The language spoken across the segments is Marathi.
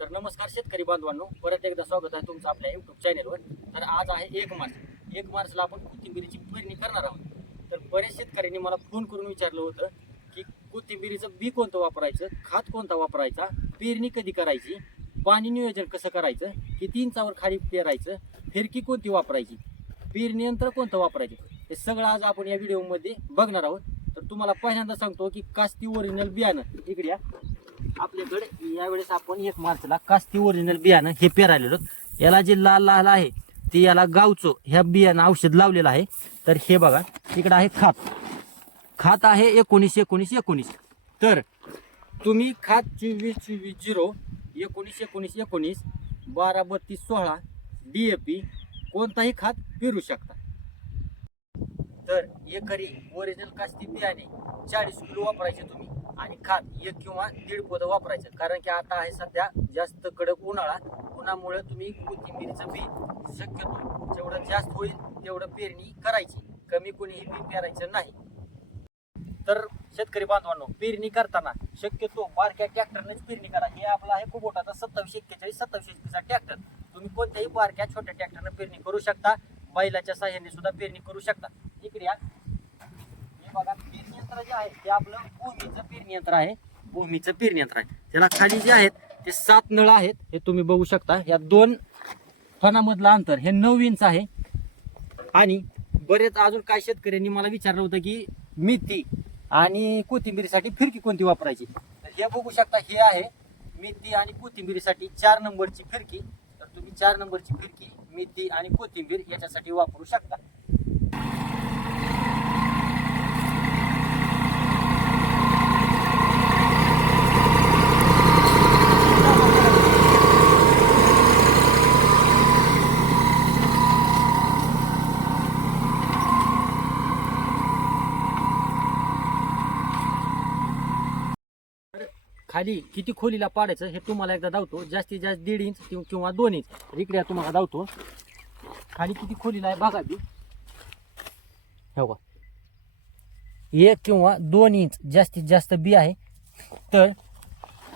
तर नमस्कार शेतकरी बांधवांनो परत एकदा स्वागत आहे तुमचं आपल्या युट्यूब चॅनेलवर तर आज आहे एक मार्च. एक मार्चला आपण कोथिंबिरीची पेरणी करणार आहोत. तर बरेच शेतकऱ्यांनी मला फोन करून विचारलं होतं की कोथिंबिरीचं बी कोणतं वापरायचं खात कोणता वापरायचा पेरणी कधी करायची पाणी नियोजन कसं करायचं किती इंचावर खाली पेरायचं फिरकी कोणती वापरायची पेरणी यंत्र कोणतं वापरायचं हे सगळं आज आपण या व्हिडिओमध्ये बघणार आहोत. तर तुम्हाला पहिल्यांदा सांगतो की कास्ती ओरिजिनल बियाणं. इकड्या आपल्याकडे यावेळेस आपण एक मार्चला कास्ती ओरिजिनल बियाणं हे पेरायलेलो. याला जे लाल लाल आहे ते याला गावचो ह्या बियाणं औषध लावलेलं आहे. तर हे बघा इकडं आहे खात. खात आहे एकोणीस एकोणीस एकोणीस. तर तुम्ही खात चोवीस चोवीस झिरो एकोणीस एकोणीस एकोणीस बारा बत्तीस सोळा डी ए पी कोणताही खात पेरू शकता. तर एकरी ओरिजिनल कास्ती बियाणे चाळीस किलो वापरायचे तुम्ही. आणि खात एक किंवा दीड पोतं वापरायचं. कारण की आता आहे सध्या जास्त कडक उन्हाळा. उन्हामुळे तुम्ही कोथिंबीरीचं बी शक्यतो जेवढं जास्त होईल तेवढं पेरणी करायची. कमी कोणीही बी पेरायचं नाही. तर शेतकरी बांधवांनो पेरणी करताना शक्यतो बारक्या ट्रॅक्टरनेच पेरणी करा. हे आपला आहे कुबोटाचा सत्तावीस एक्केचाळीस सत्तावीस एचपीचा ट्रॅक्टर. तुम्ही कोणत्याही बारक्या छोट्या ट्रॅक्टरने पेरणी करू शकता. बैलाच्या साह्याने सुद्धा पेरणी करू शकता. इकडे या. हे बघा यंत्र जे आहे ते आपलं भूमीचं पेरणी यंत्र आहे. भूमीचं पेरणी यंत्र आहे. त्याला खाली जे आहेत ते सात नळ आहेत. हे तुम्ही बघू शकता. या दोन फणामधलं अंतर हे नऊ इंच आहे. आणि बरेच अजून काय शेतकऱ्यांनी मला विचारलं होतं की मेथी आणि कोथिंबीरीसाठी फिरकी कोणती वापरायची? तर हे बघू शकता हे आहे मेथी आणि कोथिंबीरीसाठी चार नंबरची फिरकी. तर तुम्ही चार नंबरची फिरकी मेथी आणि कोथिंबीर याच्यासाठी वापरू शकता. खाली किती खोलीला पाडायचं हे तुम्हाला एकदा धावतो. जास्तीत जास्त दीड इंच किंवा- दोन इंच. इकड्या इकडे तुम्हाला धावतो. खाली किती खोलीला आहे बघा बी हो का एक किंवा दोन इंच जास्तीत जास्त बी आहे. तर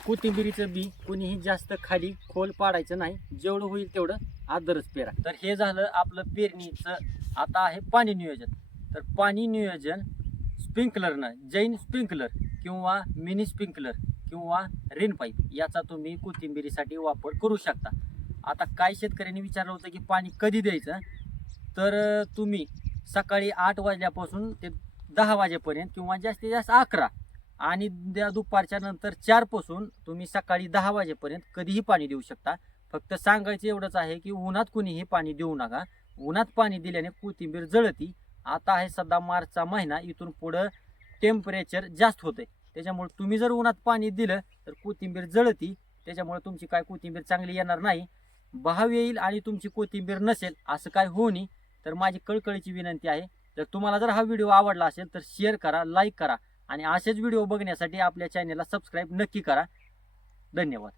कोथिंबिरीचं बी कोणीही जास्त खाली खोल पाडायचं नाही. जेवढं होईल तेवढं आदरच पेरा. तर हे झालं आपलं पेरणीचं. आता आहे पाणी नियोजन. तर पाणी नियोजन स्प्रिंकलरनं जैन स्प्रिंकलर किंवा मिनी स्प्रिंकलर. किंवा रेनपाईप याचा तुम्ही कोथिंबिरीसाठी वापर करू शकता. आता काय शेतकऱ्यांनी विचारलं होतं की पाणी कधी द्यायचं? तर तुम्ही सकाळी आठ वाजल्यापासून ते दहा वाजेपर्यंत किंवा जास्तीत जास्त अकरा आणि त्या दुपारच्या नंतर चारपासून तुम्ही सकाळी दहा वाजेपर्यंत कधीही पाणी देऊ शकता. फक्त सांगायचं एवढंच आहे की उन्हात कुणीही पाणी देऊ नका. उन्हात पाणी दिल्याने कोथिंबीर जळती. आता आहे सध्या मार्चचा महिना इथून पुढं टेम्परेचर जास्त होते त्याच्यामुळे तुम्ही जर उन्हात पाणी दिलं तर कोथिंबीर जळती त्याच्यामुळे तुमची काय कोथिंबीर चांगली येणार नाही. बहाव येईल आणि तुमची कोथिंबीर नसेल असं काय होऊ नये. तर माझी कळकळीची विनंती आहे जर तुम्हाला जर हा व्हिडिओ आवडला असेल तर शेअर करा लाईक करा आणि असेच व्हिडिओ बघण्यासाठी आपल्या चॅनेलला सबस्क्राईब नक्की करा. धन्यवाद.